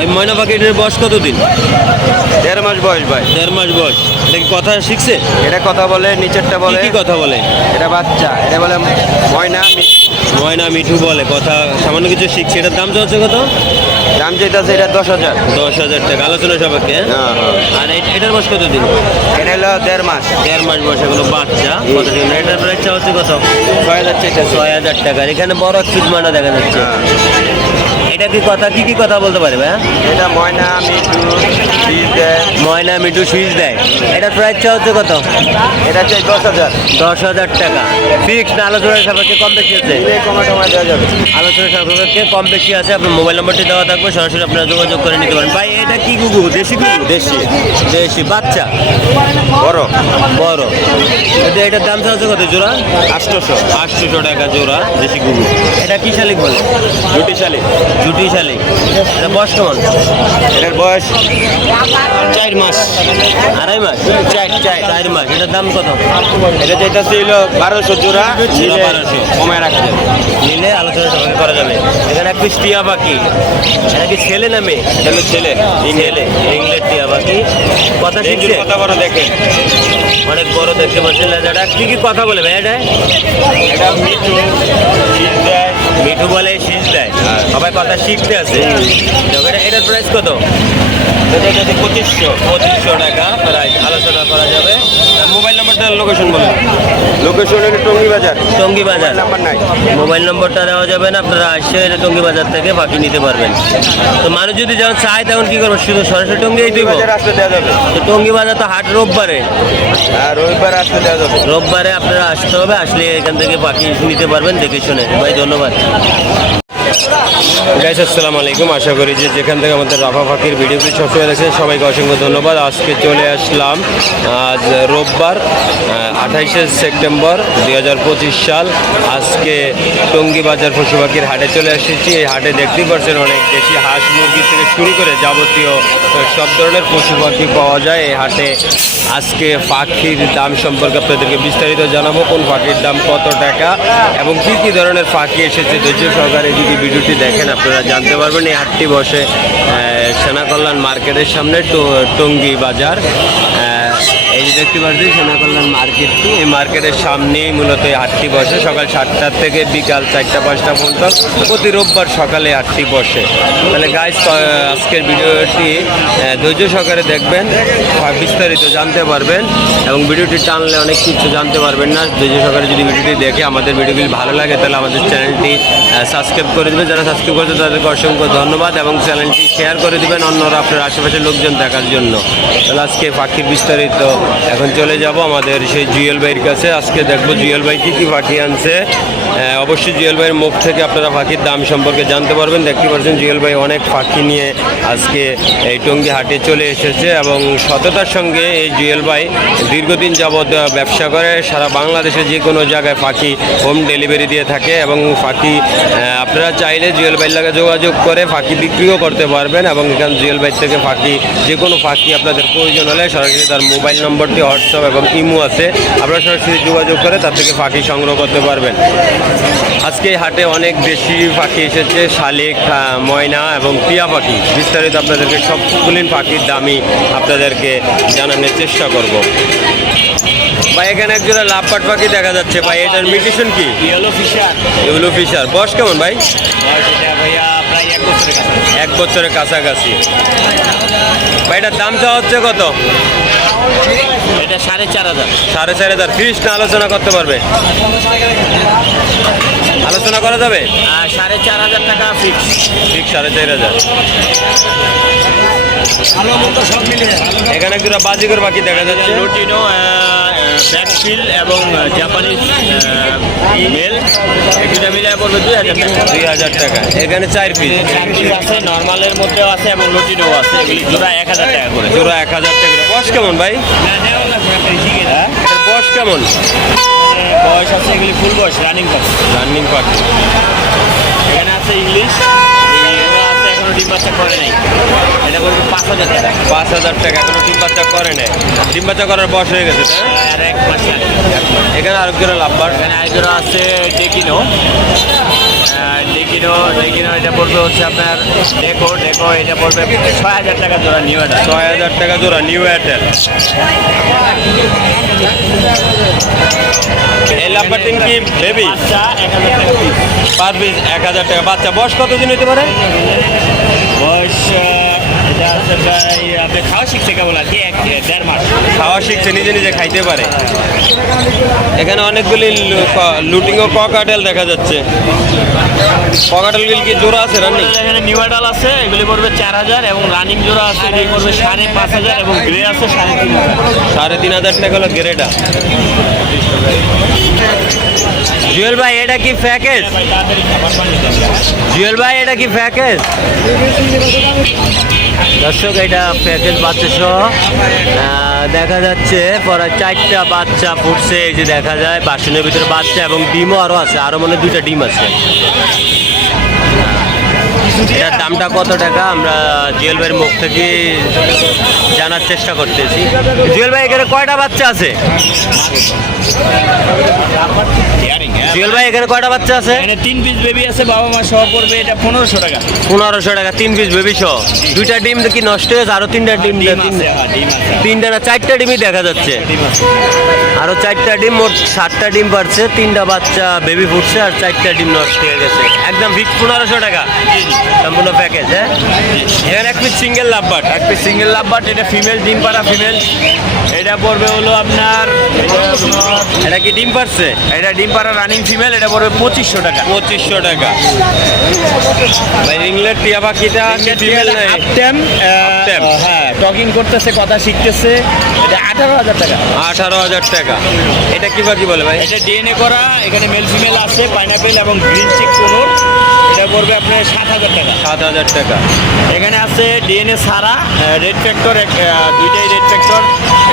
ভাই ময়না পাখিটার বয়স কতদিন? দেড় মাস বয়স ভাই। দেড় মাস বয়স। এটা কি কথা শিখছে? এটা কথা বলে নিচেরটা বলে। কি কথা বলে? এটা বাচ্চা এটা বলে ময়না ময়না মিঠু বলে কথা সামান্য কিছু শিখছে। এটার দাম চলছে কত? দাম চাইতেছে এটা দশ হাজার। দশ হাজার টাকা আলোচনা সাপেক্ষে হ্যাঁ? হ্যাঁ, হ্যাঁ। আর এটার বয়স কতদিন? এটা হলো দেড় মাস। দেড় মাস বয়স এগুলো বাচ্চা? এটার প্রাইস হচ্ছে কত? ছয় হাজার চাইতেছে ছয় হাজার টাকার এখানে বড় চুজমানা দেখা যাচ্ছে। এটা কি কথা? কি কি কথা বলতে পারবে হ্যাঁ? এটা ময়না মিঠু শীষ দেয়। ময়না মিঠু সুইচ দেয়। এটা প্রাইস হচ্ছে কত? এটা চাই দশ হাজার। দশ হাজার টাকা। ফিক্সড না আলোচনার সাপেক্ষে কম বেশি আছে? আলোচনার সাপেক্ষে কম বেশি আছে আপনার মোবাইল নম্বরটি দেওয়া থাকবে সরাসরি আপনারা যোগাযোগ করে নিতে পারেন। ভাই এটা কি গুগু? দেশি গুগু? দেশি। দেশি বাচ্চা? বড়। বড়। এটা এটার দাম চাচ্ছে কত জোড়া? আষ্টশো আটশোশো টাকা জোড়া দেশি গুগু। এটা কি শালিক বলে? দুটি শালিক। জুটি শালিক এটা বয়স কেমন? এটার বয়স চার মাস। আড়াই মাস? চার চার। চার মাস। এটার দাম কত? এটা চাইতেছে হলো বারোশো জোড়া। নিলে 1200 কমে রাখা যাবে নিলে আলোচনা করা যাবে। এখানে এক পিস টিয়া পাখি। এটা কি ছেলে না মেয়ে? এটা হলো ছেলে। ছেলে। ইংলের টিয়া পাখি। কথা শিখছে? কথা বড় দেখেন। অনেক বড় দেখতে পাচ্ছেন লেজাটা। কি কি কথা বলে ভাই এটা? এটা মিঠু মিঠু বলে শীষ দেয়। সবাই কথা শিখতে আছে। এটা এটার প্রাইস কত? এটা যদি পঁচিশশো। পঁচিশশো টাকা প্রাইস আলোচনা করা যাবে। লোকেশন বলুন। লোকেশন হলো টঙ্গি বাজার। টঙ্গি বাজার। নাম্বার নাই। মোবাইল নম্বরটা দেওয়া যাবে না আপনারা আসে এটা টঙ্গি বাজার থেকে বাকি নিতে পারবেন। তো মানুষ যদি যখন চায় তখন কি করব? শুধু সরাসরি টঙ্গিই দিব? আসতে দেওয়া যাবে। তো টঙ্গি বাজার তো হাট রোববারে। আর রবিবার আসতে দেওয়া যাবে। রোববারে আপনারা আসতে হবে আসলে এখান থেকে বাকি নিতে পারবেন দেখে শুনে। ভাই ধন্যবাদ। গাইস আসসালামু আলাইকুম। আশা করি যে যেখান থেকে আমাদের রাফা ফাঁকির ভিডিওটি সবসময় দেখছেন, সবাইকে অসংখ্য ধন্যবাদ। আজকে চলে আসলাম, আজ রোববার আঠাইশে সেপ্টেম্বর দুই হাজার পঁচিশ সাল। আজকে টঙ্গী বাজার পশু পাখির হাটে চলে এসেছি। এই হাটে দেখতেই পাচ্ছেন অনেক দেশি হাঁস মুরগি থেকে শুরু করে যাবতীয় সব ধরনের পশু পাখি পাওয়া যায় এই হাটে। আজকে পাখির দাম সম্পর্কে আপনাদেরকে বিস্তারিত জানাব, কোন পাখির দাম কত টাকা এবং কি কি ধরনের পাখি এসেছে, ধৈর্য সহকারে যদি ভিডিওটি দেখেন আপনারা জানতে পারবেন এই হাটটি বসে সেনা কল্যাণ মার্কেটের সামনে টঙ্গি বাজার। দেখতে পাচ্ছি সেনা কল্যাণ মার্কেটটি এই মার্কেটের সামনেই মূলত এই হাটটি বসে। সকাল সাতটার থেকে বিকাল চারটা, পাঁচটা পর্যন্ত প্রতি রোববার সকালে হাটটি বসে। তাহলে গাইজ আজকের ভিডিওটি ধৈর্য সহকারে দেখবেন বিস্তারিত জানতে পারবেন এবং ভিডিওটি টানলে অনেক কিছু জানতে পারবেন না। ধৈর্য সহকারে যদি ভিডিওটি দেখে আমাদের ভিডিওগুলি ভালো লাগে, তাহলে আমাদের চ্যানেলটি সাবস্ক্রাইব করে দেবেন। যারা সাবস্ক্রাইব করেছে, তাদেরকে অসংখ্য ধন্যবাদ এবং চ্যানেলটি শেয়ার করে দেবেন অন্যরা আপনার আশেপাশের লোকজন দেখার জন্য। তাহলে আজকে পাখির বিস্তারিত এখন চলে যাব আমাদের সেই জুয়েল ভাইয়ের কাছে। আজকে দেখব জুয়েল ভাই কী কী পাখি আনছে। অবশ্যই জুয়েল ভাইয়ের মুখ থেকে আপনারা পাখির দাম সম্পর্কে জানতে পারবেন। দেখতে পাচ্ছেন জুয়েল ভাই অনেক পাখি নিয়ে আজকে এই টঙ্গী হাটে চলে এসেছে এবং সততার সঙ্গে এই জুয়েল ভাই দীর্ঘদিন যাবৎ ব্যবসা করে। সারা বাংলাদেশে যে কোনো জায়গায় পাখি হোম ডেলিভারি দিয়ে থাকে এবং আহ, আপনারা চাইলে জুয়েল ভাইয়ের লাগে যোগাযোগ করে পাখি বিক্রিও করতে পারবেন এবং এখানে জুয়েল ভাই থেকে পাখি যে কোনো পাখি আপনাদের প্রয়োজন হলে সরাসরি তার মোবাইল নম্বরটি হোয়াটসঅ্যাপ এবং ইমো আছে। আপনারা সরাসরি যোগাযোগ করে তার থেকে পাখি সংগ্রহ করতে পারবেন। আজকে হাটে অনেক বেশি পাখি এসেছে শালিক ময়না এবং টিয়া পাখি। বিস্তারিত আপনাদেরকে সবগুলিন পাখির দামি আপনাদেরকে জানানোর চেষ্টা করব। ভাই এখানে একজোড়া লাভপাট পাখি দেখা যাচ্ছে। ভাই এটার মিউটেশন কি? ইয়েলো ফিশার ইয়েলো ফিশার বয়স কেমন ভাই? ভাইয়া এক বছরের কাছাকাছি। ভাই এটার তো হচ্ছে কত? এটা সাড়ে চার হাজার। সাড়ে চার হাজার। তিরিশ না আলোচনা করতে পারবে। আলোচনা করা যাবে? সাড়ে চার হাজার টাকা ফিক্স ফিক্স সাড়ে চার হাজার। এখানে একটা বাজিকর পাখি দেখা যাচ্ছে। লুটিনো ব্যাকফিল এবং জাপানিজ মেল দুটা মিলে পড়বে দুই হাজার টাকা। দুই হাজার টাকা। এখানে চার পিস চাকরি আছে নর্মালের মধ্যেও আছে এবং লুটিনো আছে। এগুলি জোড়া এক হাজার টাকা করে। জোড়া এক হাজার টাকা। বয়স কেমন ভাই? হ্যাঁ? বয়স কেমন? বয়স আছে এগুলি ফুল বয়স রানিং পাখি রানিং পাখি। এখানে আছে ইংলিশ এখনও ডিম বাচ্চা করে নাই। এটা বলব পাঁচ হাজার টাকা। পাঁচ হাজার টাকা এখনও ডিম বাচ্চা করে নাই। ডিম বাচ্চা করার বয়স হয়ে গেছে আর এক মাস এখানে এখানে লাভ লাভবার এখানে আইজোরা আছে ডেকিনো ডেকিনো ডেকিনো এটা পড়বে হচ্ছে আপনার ডেকো ডেকো এটা পড়বে ছয় হাজার টাকা জোড়া নিউ এটা ছয় হাজার টাকা জোড়া নিউ এয়ারটেল এই কি বেবি। পার পিস এক হাজার টাকা। বাচ্চা বয়স কতদিন হতে পারে? বয়স এটা হচ্ছে প্রায় আপনি খাওয়া শিখছে কেবল আর কি? এক দেড় খাওয়া শিখছে নিজে নিজে খাইতে পারে। এখানে অনেকগুলি লুটিং ও ককাটেল দেখা যাচ্ছে। ককাটেলগুলি কি জোড়া আছে রানি? এখানে নিউ আডাল আছে এগুলি পড়বে চার হাজার এবং রানিং জোড়া আছে এগুলি পড়বে সাড়ে পাঁচ হাজার এবং গ্রে আছে সাড়ে তিন হাজার। সাড়ে তিন হাজার টাকা হলো গ্রেটা জুয়েল ভাই এটা কি প্যাকেজ। জুয়েল ভাই এটা কি প্যাকেজ? দর্শক এটা প্যাকেজ বাচ্চা সহ আহ, দেখা যাচ্ছে, পরে চারটা বাচ্চা ফুটছে, এই যে দেখা যায়, বাসনের ভিতরে বাচ্চা এবং ডিমও আরও আছে আরও মনে দুইটা ডিম আছে। এটার দামটা কত টাকা? আমরা জুয়েল ভাইয়ের মুখ থেকে জানার চেষ্টা করতেছি। জুয়েল ভাই এখানে কয়টা বাচ্চা আছে? জুয়েল ভাই এখানে কয়টা বাচ্চা আছে? তিন পিস বেবি আছে বাবা মা সহ পড়বে এটা পনেরোশো টাকা। পনেরোশো টাকা তিন পিস বেবি সহ। দুইটা ডিম কি নষ্ট হয়েছে? আরও তিনটা ডিম হ্যাঁ, তিনটা না চারটা ডিমই দেখা যাচ্ছে। আরও চারটা ডিম মোট সাতটা ডিম পারছে। তিনটা বাচ্চা বেবি ফুটছে আর চারটা ডিম নষ্ট হয়ে গেছে। একদম ফিক্স পনেরোশো টাকা। সম্পূর্ণ প্যাকেজ হ্যাঁ? এখানে এক পিস সিঙ্গেল লাভবাট এক পিস সিঙ্গেল লাভবাট এটা ফিমেল ডিম পাড়া ফিমেল এটা পড়বে হলো আপনার এটা কি ডিম পারছে এটা ডিম পাড়া রানিং ফিমেল এটা পড়বে পঁচিশশো টাকা। পঁচিশশো টাকা। ভাই রিংলেট টিয়া পাখিটা ফিমেল। হ্যাঁ। টকিং করতেছে কথা শিখতেছে। এটা আঠারো হাজার টাকা। আঠারো হাজার টাকা। এটা কি পাখি বলে ভাই? এটা ডিএনএ করা এখানে মেল ফিমেল আছে পাইনাপেল এবং গ্রিন চিক কোনোর। পড়বে আপনার সাত হাজার টাকা। সাত হাজার টাকা। এখানে আছে ডিএনএ সারা রেড ফ্যাক্টর দুইটাই রেড ফ্যাক্টর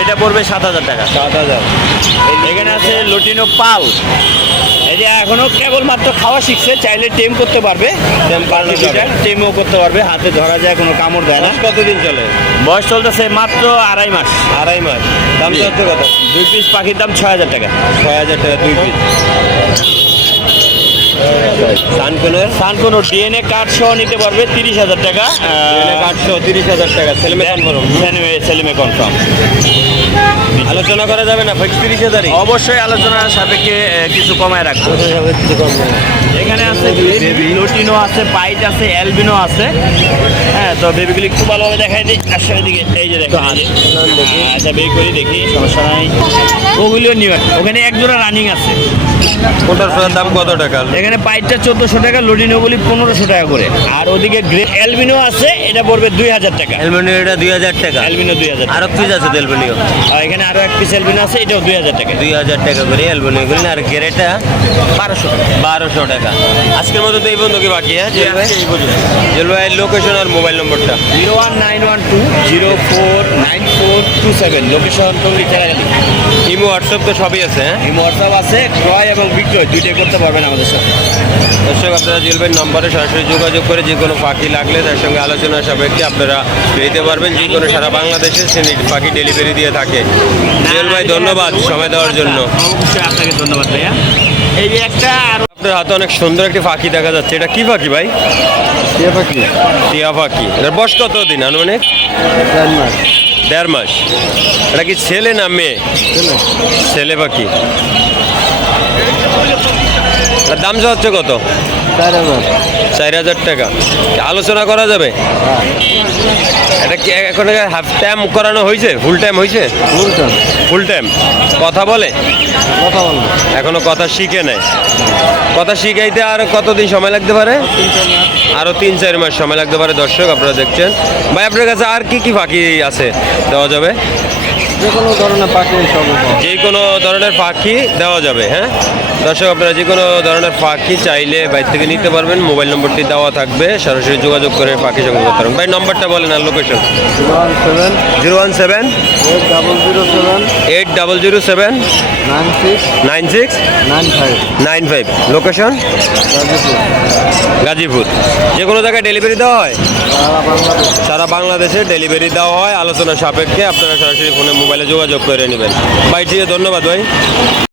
এটা পড়বে সাত হাজার টাকা। সাত হাজার। এখানে আছে লুটিনো পাল। এই যে এখনও কেবলমাত্র খাওয়া শিখছে চাইলে টেম করতে পারবে। টেম টেমও করতে পারবে হাতে ধরা যায় কোনো কামড় দেয় না। কতদিন চলে? বয়স চলতেছে মাত্র আড়াই মাস। আড়াই মাস। দাম কত? দুই পিস পাখির দাম ছয় হাজার টাকা। ছয় হাজার টাকা দুই পিস সানকনের? সানকোনোর ডিএনএ কার্ড সহ নিতে পারবে তিরিশ হাজার টাকা আটশো তিরিশ হাজার টাকা ছেলেমে কনফার্ম ছেলেমে কনফার্ম আলোচনা করা যাবে না তিরিশ হাজারই? অবশ্যই আলোচনার সাপেক্ষে কিছু কমায় রাখব। এখানে আছে বেবি লুটিনো আছে পাইট আছে অ্যালবিনো আছে। হ্যাঁ তো বেবিগুলি একটু ভালোভাবে দেখাই দিই। আসলে দিকে এই যে দেখো আচ্ছা বের করি দেখি সমস্যা নাই। ওগুলিও নিউ ওখানে এক জোড়া রানিং আছে। ফেরার দাম কত টাকা? এখানে পাইটটা চোদ্দোশো টাকা পনেরোশো টাকা করে। আর ওদিকে গ্রে অ্যালবিনো আছে এটা পড়বে দুই হাজার টাকা। দুই হাজার টাকা। অ্যালবিনো দুই হাজার আরও পিস আছে আর এখানে আরও এক পিস অ্যালবিনো আছে এটাও দুই হাজার টাকা। দুই হাজার টাকা করে আর গেরেটা বারোশো বারোশো টাকা। আজকের মতো তো এই বন্ধু কি বাকি হ্যাঁ জেল ভাই? আজকে এই পর্যন্ত। জেল ভাই লোকেশন আর মোবাইল নম্বরটা zero one nine one two zero four nine four two seven. Location Tongi Cheragali imo WhatsApp তো সবই আছে হ্যাঁ? এই হোয়াটসঅ্যাপ আছে ক্রয় এবং বিক্রয় দুইটাই করতে পারবেন আমাদের সাথে। দর্শক আপনারা জুয়েল ভাইয়ের নম্বরে সরাসরি যোগাযোগ করে যে কোনো পাখি লাগলে তার সঙ্গে আলোচনা সাপেক্ষে আপনারা নিতে পারবেন। যে কোনো সারা বাংলাদেশে সে পাখি ডেলিভারি দিয়ে থাকে। জুয়েল ভাই ধন্যবাদ সময় দেওয়ার জন্য। অবশ্যই আপনাকে ধন্যবাদ ভাইয়া। এই যে একটা আর আপনার হাতে অনেক সুন্দর একটি পাখি দেখা যাচ্ছে। এটা কি পাখি ভাই? টিয়া পাখি। এটার বয়স কত দিন আনুমানিক? দেড় মাস। এটা কি ছেলে না মেয়ে? ছেলে পাখি। দাম যা হচ্ছে কত? চার হাজার। টাকা। আলোচনা করা যাবে? এটা কি এখন হাফ টাইম করানো হয়েছে? ফুল টাইম হয়েছে? Full time. কথা বলে। এখনও কথা শিখে নাই। কথা শিখাইতে আর কতদিন সময় লাগতে পারে? আরও তিন চার মাস সময় লাগতে পারে। দর্শক আপনারা দেখছেন। ভাই আপনার কাছে আর কি কি ফাঁকি আছে? দেওয়া যাবে? যে কোনো ধরনের পাখি যে কোনো ধরনের পাখি দেওয়া যাবে হ্যাঁ? দর্শক আপনারা যে কোনো ধরনের পাখি চাইলে বাইর থেকে নিতে পারবেন। মোবাইল নম্বরটি দেওয়া থাকবে সরাসরি যোগাযোগ করে পাখি সংগ্রহ করতে পারবেন। ভাই নম্বরটা বলেন আর location zero one seven eight double zero seven nine six nine five location Gazipur. যে কোনো জায়গায় ডেলিভারি দেওয়া হয়? সারা সারা বাংলাদেশে ডেলিভারি দেওয়া হয়। আলোচনা সাপেক্ষে আপনারা সরাসরি ফোনে মোবাইলে যোগাযোগ করে নেবেন। ভাই ঠিক ধন্যবাদ ভাই।